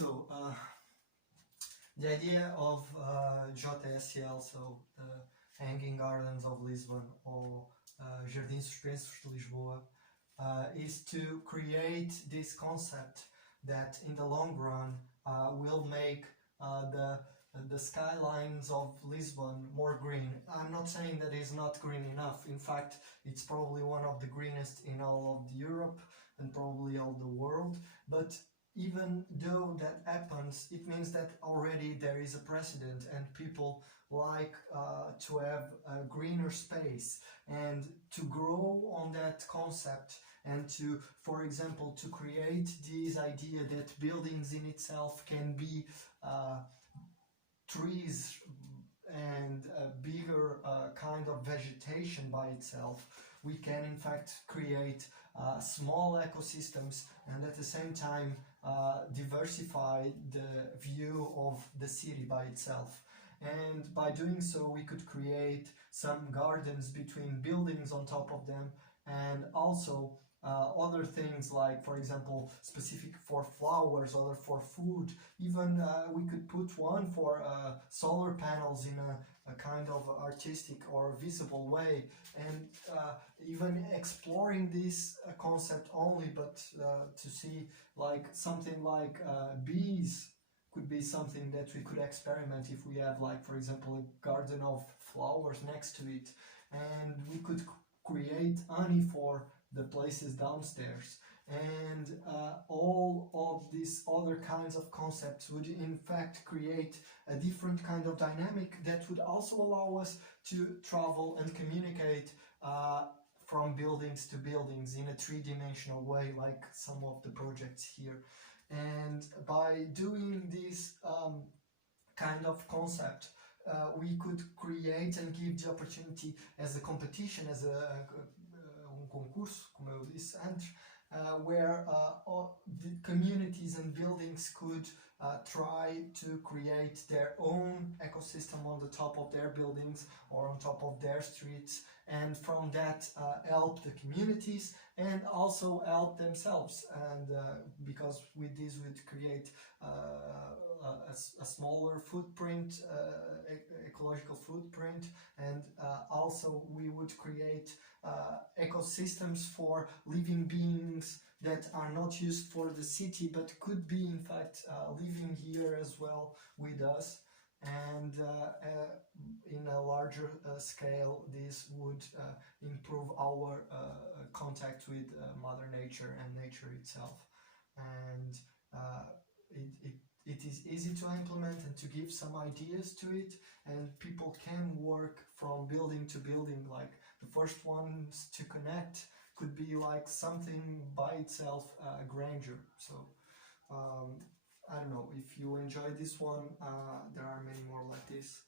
So, the idea of JSL, so the Hanging Gardens of Lisbon, or Jardins Suspensos de Lisboa, is to create this concept that in the long run will make the skylines of Lisbon more green. I'm not saying that it's not green enough. In fact, it's probably one of the greenest in all of Europe and probably all the world. But even though that happens, it means that already there is a precedent and people like to have a greener space and to grow on that concept and to, for example, to create this idea that buildings in itself can be trees and a bigger kind of vegetation by itself. We can in fact create small ecosystems and at the same time diversify the view of the city by itself. And by doing so we could create some gardens between buildings on top of them, and also other things like, for example, specific for flowers, other for food. Even we could put one for solar panels in a kind of artistic or visible way, and even exploring this concept only, but to see like something like bees could be something that we could experiment if we have, like, for example, a garden of flowers next to it, and we could create honey for the places downstairs. And all of these other kinds of concepts would in fact create a different kind of dynamic that would also allow us to travel and communicate from buildings to buildings in a three-dimensional way, like some of the projects here. And by doing this kind of concept, we could create and give the opportunity as a competition, as concurso, como eu disse antes, where the communities and buildings could try to create their own ecosystem on the top of their buildings or on top of their streets, and from that help the communities and also help themselves. And because with this we'd create a smaller footprint, ecological footprint, and also we would create ecosystems for living beings that are not used for the city but could be in fact living here as well with us. And in a larger scale, this would improve our contact with Mother Nature and nature itself. And it is easy to implement and to give some ideas to it, and people can work from building to building. Like the first ones to connect could be like something by itself grandeur. So I don't know, if you enjoy this one, there are many more like this.